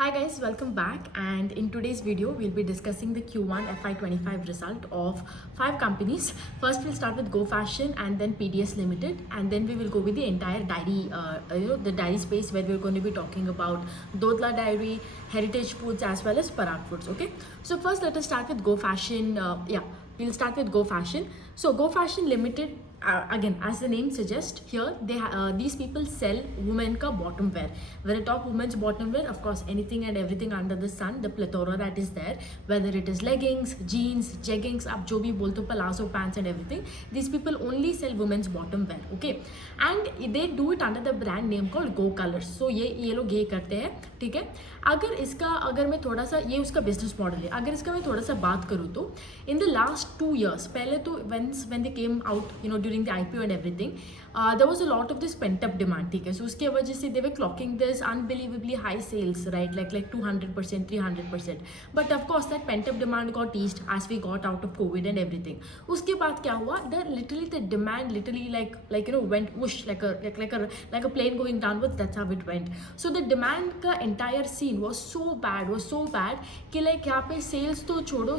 Hi guys, welcome back, and in today's video we'll be discussing the Q1 FY25 result of 5 companies. First we'll start with Go Fashion and then PDS Limited, and then we will go with the entire dairy the dairy space, where we're going to be talking about Dodla Dairy, Heritage Foods as well as Parag Foods. Okay, so first let us start with Go Fashion. We'll start with Go Fashion. So Go Fashion Limited, again, as the name suggests, here these people sell women ka bottom wear. When I talk women's bottom wear, of course anything and everything under the sun, the plethora that is there, whether it is leggings, jeans, jeggings, आप जो भी बोलते हो, palazzo pants and everything, these people only sell women's bottom wear. Okay, and they do it under the brand name called Go Colors. So ये लोग ये करते हैं. ठीक है, अगर मैं थोड़ा सा, ये उसका बिजनेस मॉडल है. अगर इसका मैं थोड़ा सा बात करूँ तो इन द लास्ट 2 years, पहले तो when they came out, during the IPO and everything, there was a lot of this pent up demand. ठीक है, so उसके वजह से they were clocking this unbelievably high sales, right, like 200%, 300%. But of course that pent up demand got eased as we got out of COVID and everything. उसके बाद क्या हुआ, the demand literally went whoosh, like a plane going downwards. That's how it went. So the demand का entire scene was so bad कि like यहाँ पे sales तो छोड़ो,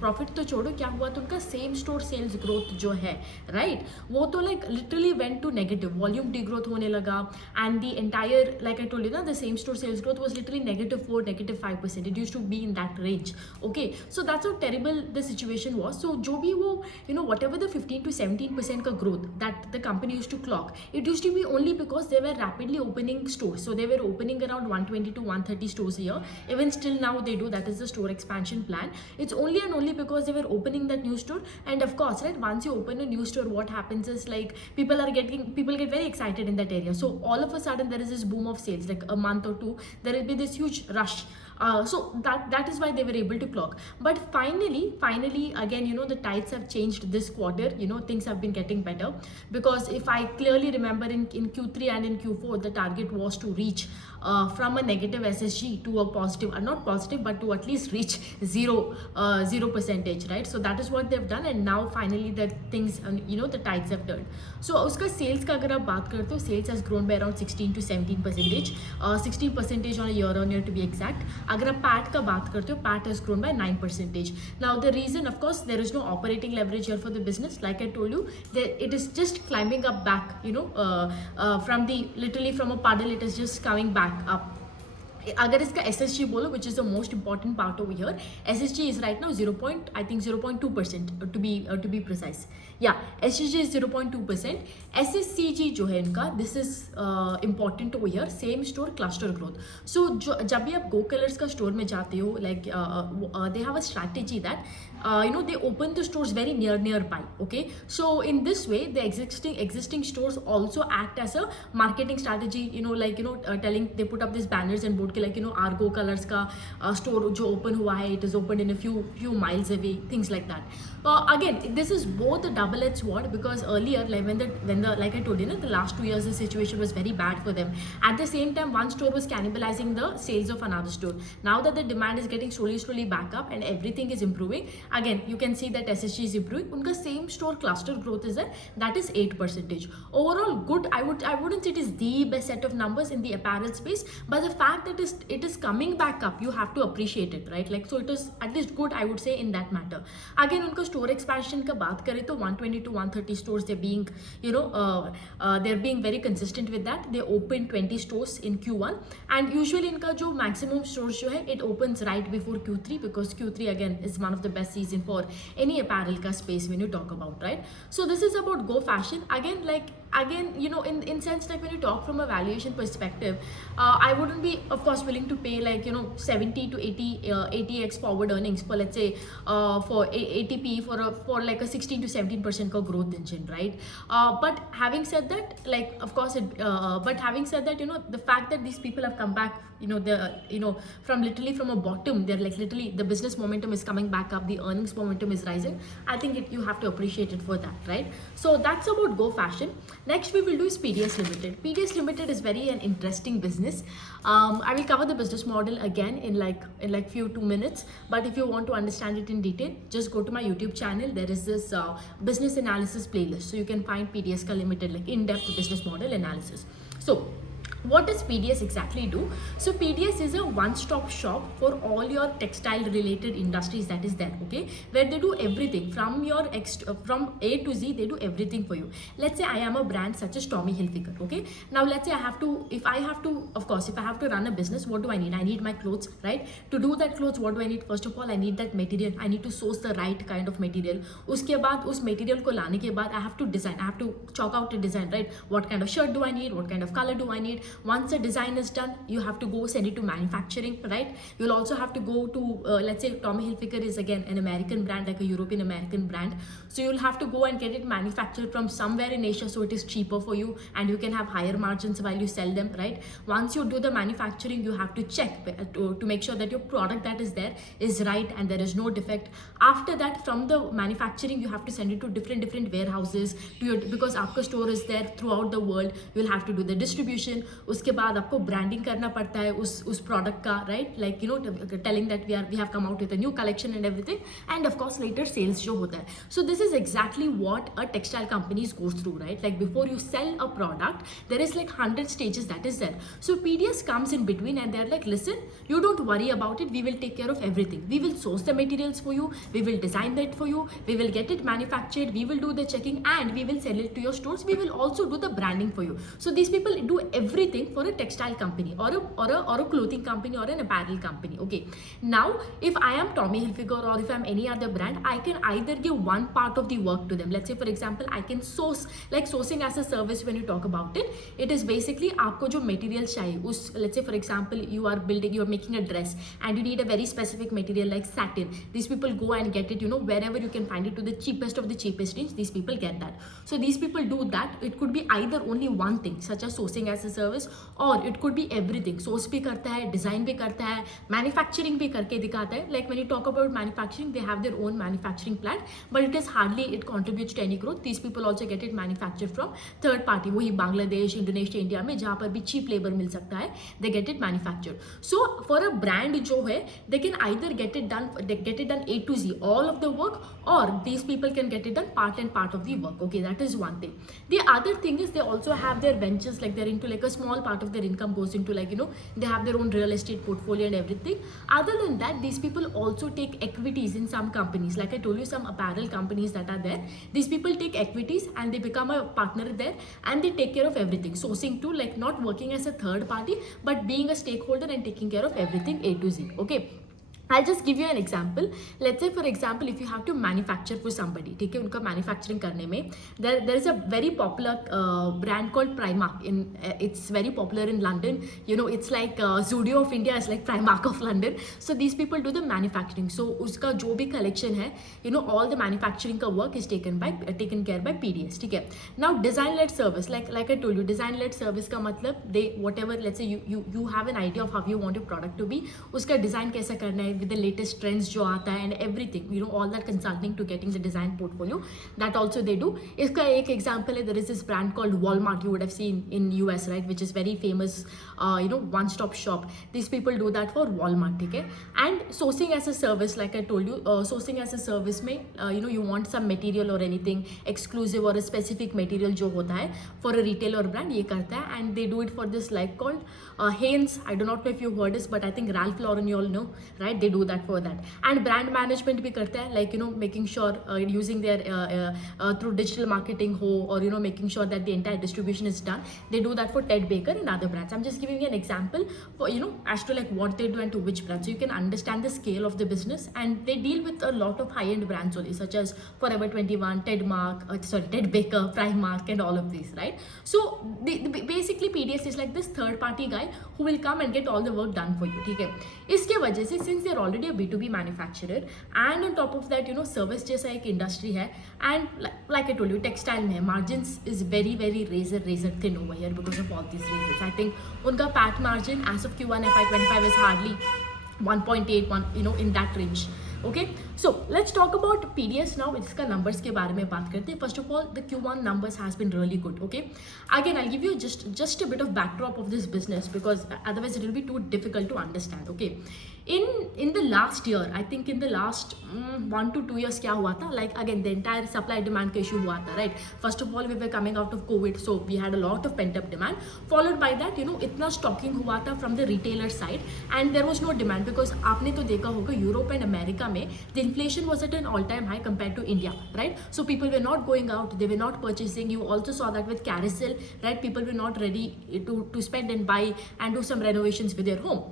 profit तो छोड़ो, क्या हुआ तो उनका same store sales growth जो है, right, वो तो like literally went to negative. Volume degrowth होने लगा, and the entire, like I told you ना, the same store sales growth was literally -4, -5%. It used to be in that range. Okay, so that's how terrible the situation was. So जो भी वो, whatever the 15 to 17% का growth that the company used to clock, it used to be only because they were rapidly opening stores. So they were opening around 120 to 130 stores a year. Even still now they do. That is the store expansion plan. It's only and only because they were opening that new store. And of course, right, once you open a new store, what happens is like people get very excited in that area. So all of a sudden there is this boom of sales, like a month or two, there will be this huge rush. So that is why they were able to clock. But finally again, the tides have changed this quarter. Things have been getting better, because if I clearly remember, in Q3 and in Q4 the target was to reach from a negative SSG to a positive, not positive, but to at least reach 0%, right? So that is what they've done, and now finally that things, the tides have turned. So uska sales ka agar aap baat karte ho, sales has grown by around 16 to 17%, 16% on a year-on-year to be exact. अगर आप PAT का बात करते हो, PAT has grown by 9%. Now the reason, of course, there is no operating leverage here for the business. Like I told you, it is just climbing up back, from a puddle, it is just coming back up. अगर इसका SSG बोलो, which is the most important part over here, SSG is right now 0.2% to be precise. Yeah, SSG is 0.2%. SSCG जो है इनका, this is important over here, same store cluster growth. So जब भी आप Go Colors का store में जाते हो, like they have a strategy that they open the stores very nearby. Okay, so in this way the existing stores also act as a marketing strategy. Telling, they put up these banners and board के like our Go Colors का store जो open हुआ है, it is opened in a few miles away, things like that. Again, this is both a double-edged sword, because earlier, like when the like I told you, the last 2 years the situation was very bad for them. At the same time, one store was cannibalizing the sales of another store. Now that the demand is getting slowly back up and everything is improving, again you can see that SSG is improving. Unka same store cluster growth is that is 8%. Overall good. I wouldn't say it is the best set of numbers in the apparel space, but the fact that it is coming back up, you have to appreciate it, right? Like, so it is at least good, I would say, in that matter. Again, unka store expansion का बात करें तो 120 to 130 stores, they're being they're being very consistent with that. They opened 20 stores in Q1, and usually इनका जो maximum stores जो है, it opens right before Q3, because Q3 again is one of the best season for any apparel ka space when you talk about, right? So this is about Go Fashion. Again, in sense, like when you talk from a valuation perspective, I wouldn't be, of course, willing to pay 70 to 80x forward earnings for, let's say, for ATP for like a 16 to 17% ka growth engine, right? But having said that, the fact that these people have come back, from a bottom, they're like literally, the business momentum is coming back up, the earnings momentum is rising. I think you have to appreciate it for that, right? So that's about Go Fashion. Next we will do is PDS Limited. PDS Limited is very an interesting business. I will cover the business model again in like 2 minutes, but if you want to understand it in detail, just go to my YouTube channel. There is this business analysis playlist, so you can find PDS Limited, like in-depth business model analysis. So What does PDS exactly do? So PDS is a one-stop shop for all your textile related industries that is there, okay, where they do everything from your from A to Z. They do everything for you. Let's say I am a brand such as Tommy Hilfiger, okay. Now let's say if I have to run a business, what do I need? I need my clothes, right? To do that clothes, what do I need? First of all, I need that material. I need to source the right kind of material. Uske baad us material ko lane ke baad I have to design. I have to chalk out a design, right? What kind of shirt do I need? What kind of color do I need? Once a design is done, you have to go send it to manufacturing, right? You'll also have to go to let's say Tommy Hilfiger is again an American brand, like a European American brand, so you'll have to go and get it manufactured from somewhere in Asia, so it is cheaper for you and you can have higher margins while you sell them, right? Once you do the manufacturing, you have to check to make sure that your product that is there is right and there is no defect. After that, from the manufacturing, you have to send it to different warehouses to your, because आपका store is there throughout the world. You'll have to do the distribution. उसके बाद आपको branding करना पड़ता है उस product का, right? Like, you know, telling that we have come out with a new collection and everything, and of course later sales जो होता है. So this is exactly what a textile companies goes through, right? Like before you sell a product, there is like 100 stages that is there. So PDS comes in between and they're like, listen, you don't worry about it. We will take care of everything. We will source the materials for you. We will design that for you. We will get it manufactured. We will do the checking and we will sell it to your stores. We will also do the branding for you. So these people do everything for a textile company or a clothing company or an apparel company. Okay. Now, if I am Tommy Hilfiger or if I'm any other brand, I can either give one part of the work to them. Let's say, for example, I can source, like sourcing as a service. When you talk about it, it is basically आपको जो material चाहिए उस, let's say for example, you are making a dress and you need a very specific material like satin. These people go and get it, you know, wherever you can find it to the cheapest of the cheapest range. These people get that. So these people do that. It could be either only one thing, such as sourcing as a service, or it could be everything. Source भी करता है, design भी करता है, manufacturing भी करके दिखाता है. Like when you talk about manufacturing, they have their own manufacturing plant, but it is hardly it contributes to any growth. These people also get it manufactured from third party. वही Bangladesh, Indonesia, India में जहाँ पर भी cheap labor मिल सकता है, they get it manufactured. So for a brand जो है, they can either get it done A to Z, all of the work, or these people can get it done part and part of the work. Okay, that is one thing. The other thing is they also have their ventures, like they're into like a small part of their income goes into like, you know, they have their own real estate portfolio and everything. Other than that, these people also take equities in some companies. Like I told you, some apparel companies that are there, these people take equities and they become a partner there and they take care of everything. Sourcing too, like not working as a third party, but being a stakeholder and taking care of everything A to Z. Okay. I'll just give you an example. Let's say for example, if you have to manufacture for somebody, ठीक है, उनका manufacturing करने में, there is a very popular brand called Primark. It's very popular in London. You know, it's like Zudio of India is like Primark of London. So these people do the manufacturing. So उसका जो भी collection है, you know, all the manufacturing का work is taken care by PDS. ठीक है. Now design-led service, like I told you, design-led service का मतलब they whatever, let's say you have an idea of how you want your product to be, उसका design कैसा करना है with the latest trends जो आता है and everything, you know, all that consulting to getting the design portfolio, that also they do. इसका एक example है, there is this brand called Walmart, you would have seen in US, right, which is very famous, you know, one-stop shop. These people do that for Walmart, ठीक है. And sourcing as a service, like I told you, sourcing as a service में, you know, you want some material or anything exclusive or a specific material जो होता है for a retail or brand, ये करता है, and they do it for this like called Hanes. I do not know if you've heard this, but I think Ralph Lauren you all know, right? They do that for that. And brand management भी करता है, like, you know, making sure using their through digital marketing हो, or you know, making sure that the entire distribution is done. They do that for Ted Baker and other brands. I'm just giving you an example for, you know, as to like what they do and to which brand, so you can understand the scale of the business. And they deal with a lot of high-end brands only, such as Forever 21, Ted Baker, Primark, and all of these, right? So basically PDS is like this third-party guy who will come and get all the work done for you. ठीक है. इसके वजह से, since they're already a B2B manufacturer, and on top of that, you know, service जैसा एक industry है, and like I told you, textile में margins is very razor thin over here because of all these reasons. I think उनका PAT margin as of Q1 FY25 is hardly 1.81, you know, in that range. Okay, so let's talk about PDS now. इसका numbers के बारे में बात करते हैं. First of all, the Q1 numbers has been really good. Okay, again I'll give you just a bit of backdrop of this business because otherwise it will be too difficult to understand. Okay, in the last year, I think in the last 1 to 2 years क्या हुआ था, like again the entire supply demand का issue हुआ था, right? First of all we were coming out of COVID, so we had a lot of pent up demand, followed by that इतना stocking हुआ था from the retailer side, and there was no demand because आपने तो देखा होगा Europe and America में the inflation was at an all time high compared to India, right? So people were not going out, they were not purchasing. You also saw that with Carousel, right? People were not ready to spend and buy and do some renovations with their home.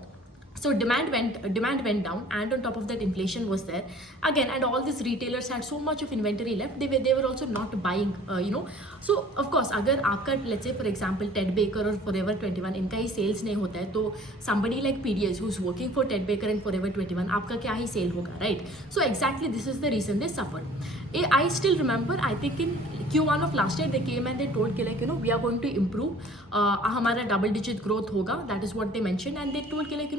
So demand went down, and on top of that inflation was there again, and all these retailers had so much of inventory left, they were also not buying, so of course अगर आपका let's say for example Ted Baker और Forever 21 इनका ही sales नहीं होता है, तो somebody like PDS who's working for Ted Baker and Forever 21 आपका क्या ही sale होगा, right? So exactly this is the reason they suffered. I still remember, I think in Q1 of last year they came and they told कि like we are going to improve, हमारा double digit growth होगा, that is what they mentioned, and they told कि like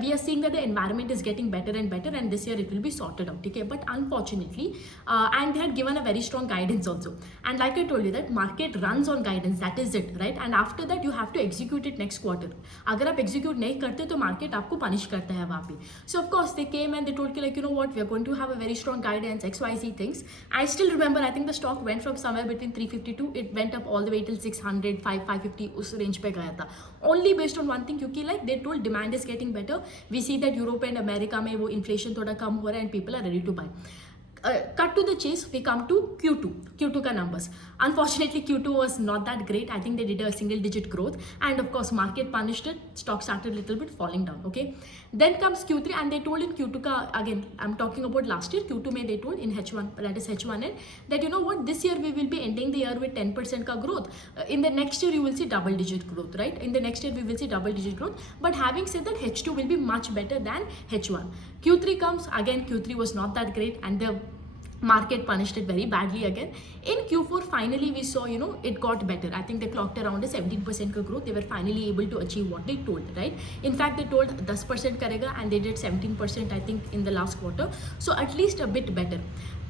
we are seeing that the environment is getting better and better, and this year it will be sorted out, okay? But unfortunately, and they had given a very strong guidance also, and like I told you that market runs on guidance, that is it, right? And after that you have to execute it next quarter. अगर आप execute नहीं करते तो market आपको punish करता है वहाँ पे. So of course they came and they told कि like what, we are going to have a very strong guidance, XYZ things. I still remember, I think the stock went from somewhere between 352, it went up all the way till 600, 550 उस range पे गया था, only based on one thing, क्योंकि like they told demand is getting better, we see that Europe and America में वो inflation थोड़ा कम हो रहा है and people are ready to buy. Cut to the chase, we come to Q2 का numbers. Unfortunately Q2 was not that great. I think they did a single digit growth, and of course market punished it, stock started a little bit falling down, okay? Then comes Q3, and they told in Q2 का, again I'm talking about last year, Q2 में they told in H1, that is H1N, that what, this year we will be ending the year with 10% का growth, in the next year you will see double digit growth, right? In the next year we will see double digit growth, but having said that H2 will be much better than H1. Q3 comes, again Q3 was not that great, and the market punished it very badly again. In Q4 finally we saw it got better. I think they clocked around a 17% का growth. They were finally able to achieve what they told, right? In fact they told 10% करेगा, and they did 17% I think in the last quarter, so at least a bit better.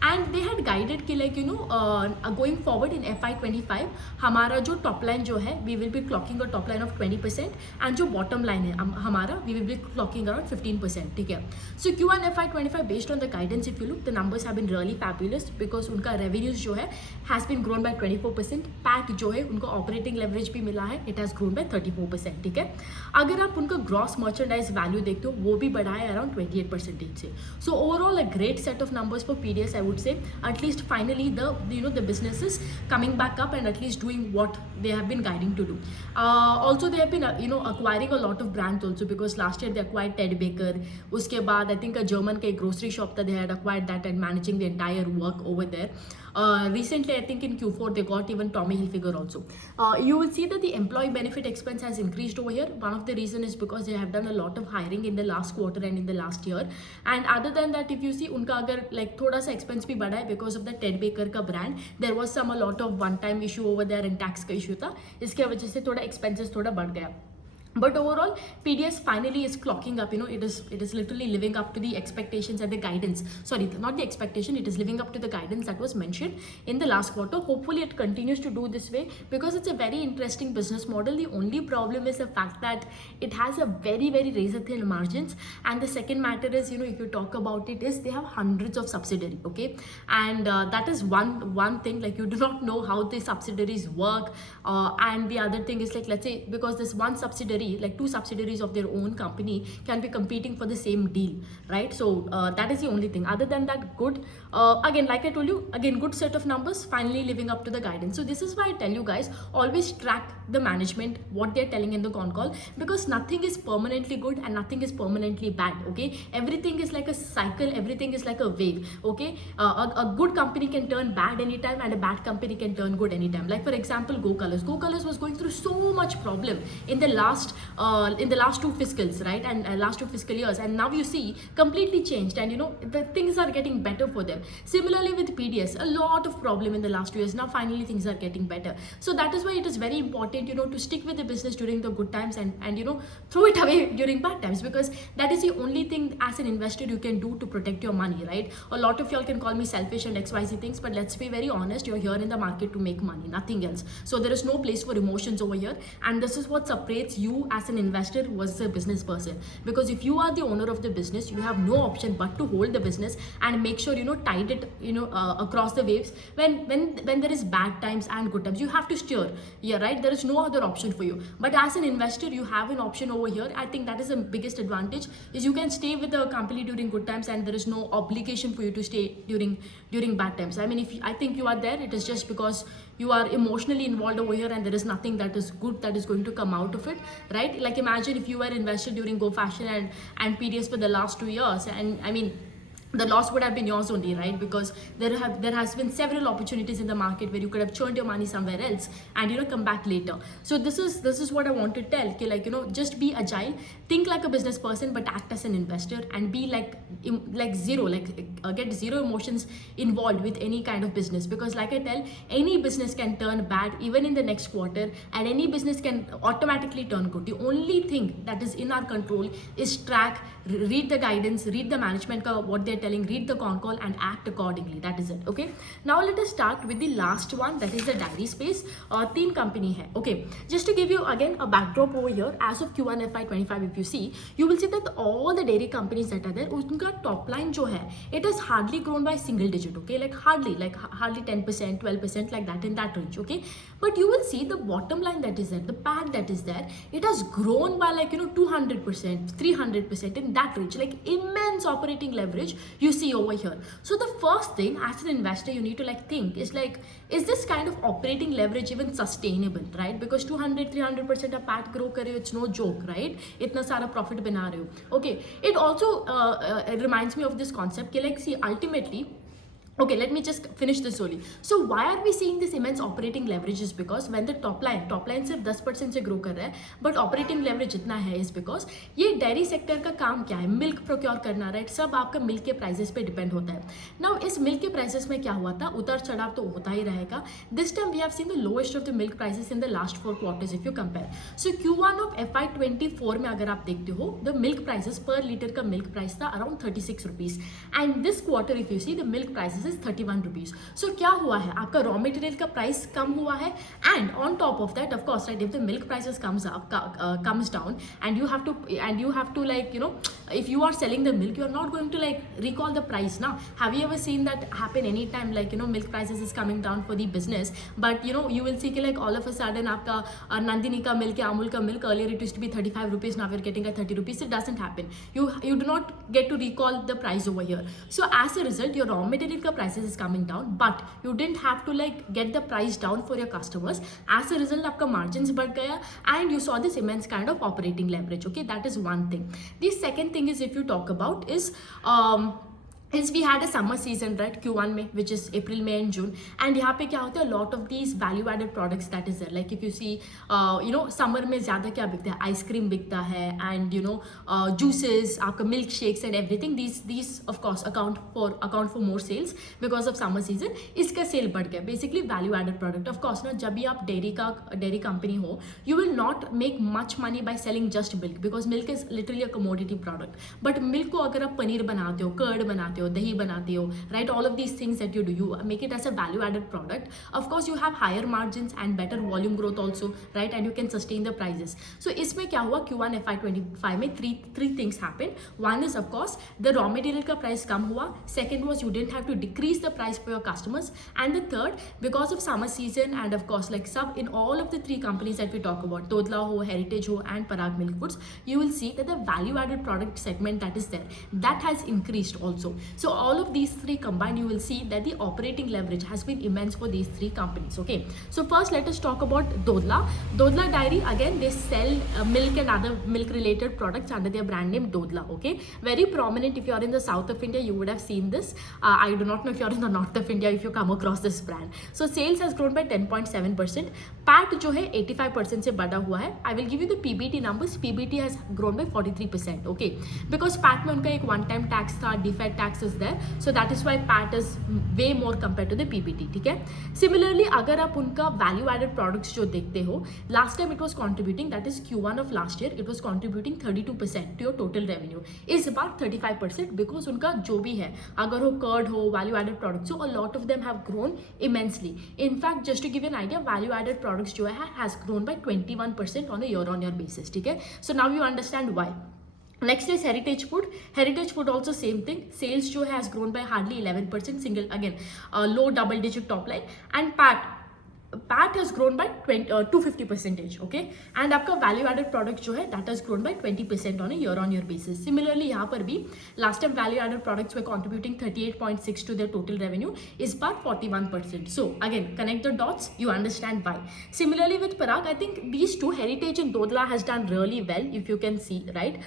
And they had guided कि like going forward in FY25 हमारा जो top line जो है, we will be clocking a top line of 20%, and जो bottom line है हमारा, we will be clocking around 15%, ठीक है? So Q1 FY25 based on the guidance, if you look, the numbers have been really fabulous because उनका revenues जो है has been grown by 24%, PAT जो है उनको operating leverage भी मिला है, it has grown by 34%, ठीक है? अगर आप उनका gross merchandise value देखते हो, वो भी बढ़ा है around 28% से. So overall a great set of numbers for PDS, I would say. At least finally the business is coming back up and at least doing what they have been guiding to do. Also they have been acquiring a lot of brands also, because last year they acquired Ted Baker, uske baad I think a German grocery shop that they had acquired that and managing the entire work over there. Recently I think in Q4 they got even Tommy Hilfiger also. You will see that the employee benefit expense has increased over here. One of the reason is because they have done a lot of hiring in the last quarter and in the last year, and other than that if you see उनका अगर like थोड़ा सा expense भी बढ़ा है because of the Ted Baker का brand, there was a lot of one time issue over there and tax का issue था, इसके वजह से थोड़ा expenses थोड़ा बढ़ गया. But overall PDS finally is clocking up, it is literally living up to the expectations and the guidance, sorry not the expectation, it is living up to the guidance that was mentioned in the last quarter. Hopefully it continues to do this way because it's a very interesting business model. The only problem is the fact that it has a very razor thin margins, and the second matter is if you talk about it is they have hundreds of subsidiaries, okay? And that is one thing, like you do not know how the subsidiaries work, and the other thing is like, let's say because this one subsidiary, like two subsidiaries of their own company can be competing for the same deal, right? So that is the only thing. Other than that, good. Again, like I told you, again good set of numbers, finally living up to the guidance. So this is why I tell you guys, always track the management, what they're telling in the con call, because nothing is permanently good and nothing is permanently bad, okay? Everything is like a cycle, everything is like a wave, okay? A good company can turn bad anytime and a bad company can turn good anytime. Like for example, Go Colors was going through so much problem in the last two fiscals, right? And last two fiscal years, and now you see completely changed, and the things are getting better for them. Similarly with PDS, a lot of problem in the last 2 years, now finally things are getting better. So that is why it is very important to stick with the business during the good times and throw it away during bad times, because that is the only thing as an investor you can do to protect your money, right? A lot of y'all can call me selfish and XYZ things, but let's be very honest, you're here in the market to make money, nothing else. So there is no place for emotions over here, and this is what separates you you as an investor versus a business person. Because if you are the owner of the business, you have no option but to hold the business and make sure, tide it, across the waves. When there is bad times and good times, you have to steer. Yeah, right. There is no other option for you. But as an investor, you have an option over here. I think that is the biggest advantage, is you can stay with the company during good times and there is no obligation for you to stay during bad times. I mean, I think you are there, it is just because you are emotionally involved over here and there is nothing that is good that is going to come out of it, right? Like imagine if you were invested during Go Fashion and PDS for the last 2 years, and I mean, the loss would have been yours only, right? Because there has been several opportunities in the market where you could have churned your money somewhere else and come back later. So this is what I want to tell. Okay, like just be agile, think like a business person, but act as an investor, and be like zero, get zero emotions involved with any kind of business. Because like I tell, any business can turn bad even in the next quarter, and any business can automatically turn good. The only thing that is in our control is track, read the guidance, read the management what they're telling, read the con call and act accordingly. That is it. Okay, now let us start with the last one, that is the dairy space. 3 company hai. Okay, just to give you again a backdrop over here, as of Q1 FY25, if you see, you will see that all the dairy companies that are there, unka top line jo hai, it has hardly grown by single digit. Okay, like hardly 10%, 12%, like that, in that range. Okay, but you will see the bottom line that is there, the PAT that is there, it has grown by 200%, 300%, in that range, like immense operating leverage you see over here. So the first thing as an investor you need to think is is this kind of operating leverage even sustainable, right? Because 200-300% of PAT grow kare, it's no joke, right? Itna sara profit bana rahe ho. Okay, it also reminds me of this concept ki see, ultimately, okay, let me just finish this only. So why are we seeing this immense operating leverage? Is because when the top line सिर्फ 10% से grow कर रहा है, but operating leverage इतना है, is because ये dairy sector का काम क्या है? Milk procure करना, right? सब आपका milk के prices पे depend होता है. Now इस milk के prices में क्या हुआ था? उतार चढ़ाव तो होता ही रहेगा. This time we have seen the lowest of the milk prices in the last 4 quarters if you compare. So Q1 of FY24 में अगर आप देखते हो, the milk prices per liter का milk price था around 36 rupees, and this quarter if you see, the milk prices 31 rupees. So क्या हुआ है? आपका raw material का price कम हुआ है, and on top of that, of course, right, if the milk prices comes down, and you have to if you are selling the milk, you are not going to recall the price now. Have you ever seen that happen anytime? Milk prices is coming down for the business, but you will see all of a sudden आपका Nandini का milk या Amul का milk, earlier it used to be 35 rupees, now we're getting at 30 rupees. It doesn't happen. You do not get to recall the price over here. So as a result, your raw material का prices is coming down, but you didn't have to get the price down for your customers. As a result, आपका margins बढ़ गया, and you saw this immense kind of operating leverage. Okay, that is one thing. The second thing is, if you talk about, is we had a summer season, right, Q1 में, which is April, May and June, and यहाँ पे क्या होता है, a lot of these value added products that is there. Like if you see, summer में ज़्यादा क्या बिकता है, ice cream बिकता है, and juices, आपका milk shakes and everything. These of course account for more sales because of summer season. इसका sale बढ़ गया, basically value added product. Of course ना, जब भी आप dairy company हो, you will not make much money by selling just milk, because milk is literally a commodity product. But milk को अगर आप पनीर बनाते हो, curd बनाते हो, dahi banate ho, right? All of these things that you do, you make it as a value added product. Of course, you have higher margins and better volume growth also, right? And you can sustain the prices. So इसमें क्या हुआ, Q1 FY25 में three things happened. One is, of course, the raw material का price कम हुआ. Second was, you didn't have to decrease the price for your customers. And the third, because of summer season, and of course in all of the 3 companies that we talk about, Dodla ho, Heritage ho and Parag Milk Foods, you will see that the value added product segment that is there, that has increased also. So all of these 3 combined, you will see that the operating leverage has been immense for these 3 companies. Okay, so first let us talk about Dodla. Dodla Dairy, again they sell milk and other milk related products under their brand name Dodla. Okay, very prominent. If you are in the south of India, you would have seen this. I do not know if you are in the north of India if you come across this brand. So sales has grown by 10.7%. PAT जो है 85% से बढ़ा हुआ है. I will give you the PBT numbers. PBT has grown by 43%. Okay, because PAT में उनका एक one time tax था, deferred tax tax is there, so that is why PAT is way more compared to the PBT. ठीक है. Similarly, अगर आप उनका value added products जो देखते हो, last time it was contributing, that is Q1 of last year, it was contributing 32% to your total revenue. इस बार 35% because उनका जो भी है, अगर हो curd हो, value added products हो, a lot of them have grown immensely. In fact, just to give you an idea, value added products जो है has grown by 21% on a year on year basis. ठीक है. So now you understand why. Next is Heritage Food. Heritage Food also same thing. Sales जो has grown by hardly 11%, single again low double digit top line, and PAT has grown by 250%. Okay, and आपका value added product जो है that has grown by 20% on a year on year basis. Similarly यहाँ पर भी last time value added products were contributing 38.6 to their total revenue, इस बार 41%. So again connect the dots, you understand why. Similarly with Parag, I think these two, Heritage and Dodla, has done really well, if you can see, right?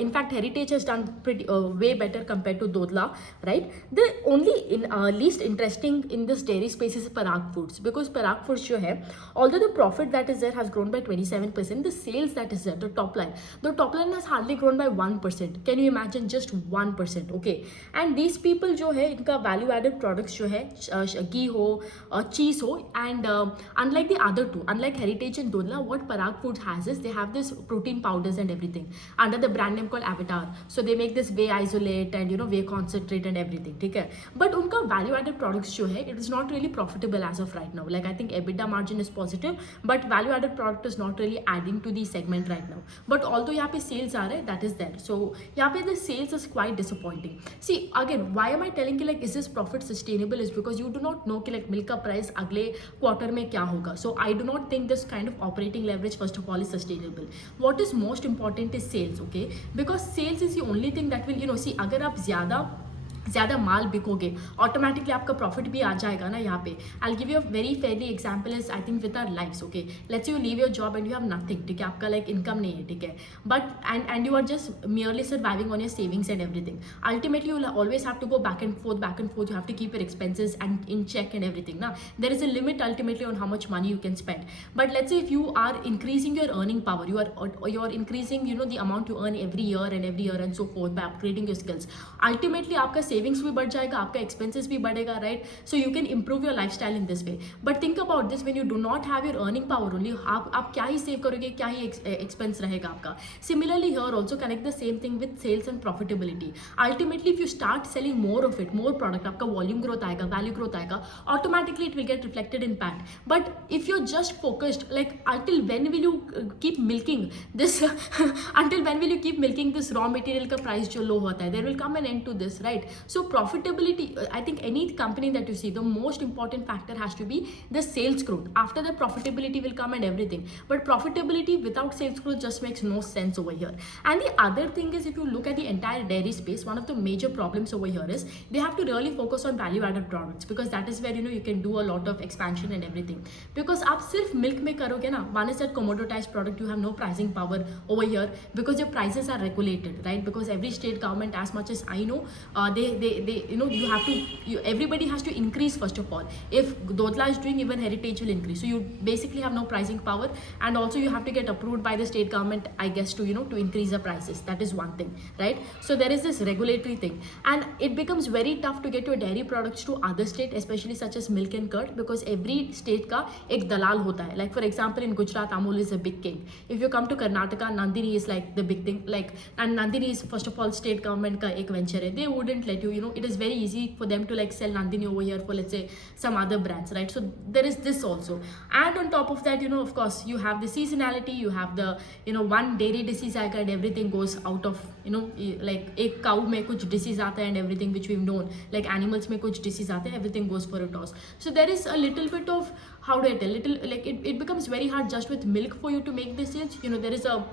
In fact Heritage has done pretty way better compared to Dodla, right? The only least interesting in this dairy space is Parag Foods, because Parag Foods जो है, although the profit that is there has grown by 27%, the sales that is there, the top line has hardly grown by 1%. Can you imagine? Just 1%. Okay, and these people जो है, इनका value added products जो है, ghee हो, cheese हो, and unlike the other two, unlike Heritage and Dodla, what Parag Foods has is they have this protein powders and everything under the brand name called Avatar. So they make this whey isolate and whey concentrate and everything. ठीक है, but उनका value added products जो है, it is not really profitable as of right now. Like I think EBITDA margin is positive, but value added product is not really adding to the segment right now. But although यहाँ पे sales आ रहे हैं, that is there. So यहाँ पे the sales is quite disappointing. See again, why am I telling you like is this profit sustainable? Is because you do not know कि like milk का price अगले quarter में क्या होगा. So I do not think this kind of operating leverage first of all is sustainable. What is most important is sales, okay? Because sales is the only thing that will see, अगर आप ज़्यादा माल बिकोगे, automatically आपका profit भी आ जाएगा ना. यहाँ पे I give you a very fairly example is I think with our life's. Okay, let's you leave your job and you have nothing. ठीक है, आपका लाइक इनकम नहीं है. ठीक है, but and you are just merely surviving on your savings and everything. Ultimately you will always have to go back and forth. You have to keep your expenses and in check and everything ना. There is a limit ultimately on how much money you can spend. But let's say if you are increasing your earning power, you are increasing the amount you earn every year and so forth by upgrading your skills, ultimately आपका savings भी बढ़ जाएगा, आपका expenses भी बढ़ेगा, right? So you can improve your lifestyle in this way. But think about this, when you do not have your earning power only, आप क्या ही save करोगे, क्या ही expense रहेगा आपका. Similarly here also connect the same thing with sales and profitability. Ultimately if you start selling more of it, more product, आपका volume growth आएगा, value growth आएगा, automatically it will get reflected in PAT. But if you're just focused, like until when will you keep milking this until when will you keep milking this raw material का price जो low होता है? There will come an end to this, right? So profitability, I think any company that you see, the most important factor has to be the sales growth. After that profitability will come and everything. But profitability without sales growth just makes no sense over here. And the other thing is, if you look at the entire dairy space, one of the major problems over here is they have to really focus on value added products, because that is where you can do a lot of expansion and everything. Because आप सिर्फ milk में करोगे ना, one is that commoditized product, you have no pricing power over here because your prices are regulated, right? Because every state government, as much as I know, you have to, everybody has to increase first of all. If Dodla is doing, even Heritage will increase. So you basically have no pricing power, and also you have to get approved by the state government, I guess, to to increase the prices. That is one thing, right? So there is this regulatory thing, and it becomes very tough to get your dairy products to other state, especially such as milk and curd, because every state का एक दलाल होता है. Like for example, in Gujarat, Amul is a big king. If you come to Karnataka, Nandini is like the big thing. Like, and Nandini is first of all state government का एक venture है. They wouldn't let you. It is very easy for them to like sell Nandini over here for, let's say, some other brands, right? So there is this also. And on top of that, of course, you have the seasonality. You have the one dairy disease आएगा and everything goes out of like एक cow में कुछ disease आता है and everything which we've known. Like animals में कुछ disease आता है, everything goes for a toss. So there is a little bit of, how do I tell, like it becomes very hard just with milk for you to make this sales. There is a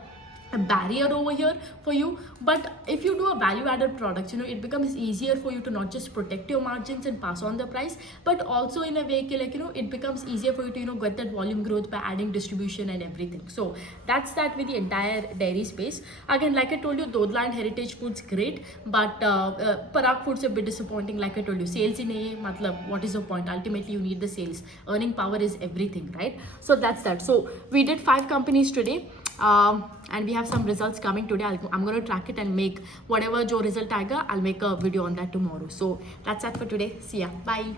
barrier over here for you. But if you do a value added products, it becomes easier for you to not just protect your margins and pass on the price, but also in a way like it becomes easier for you to get that volume growth by adding distribution and everything. So that's that with the entire dairy space. Again, like I told you, Dodla and Heritage Foods great, but Parag Foods a bit disappointing. Like I told you, sales in a matlab, what is the point? Ultimately you need the sales. Earning power is everything, right? So that's that. So we did 5 companies today. And we have some results coming today. I'm going to track it and make whatever jo result aega, I'll make a video on that tomorrow. So that's that for today. See ya. Bye.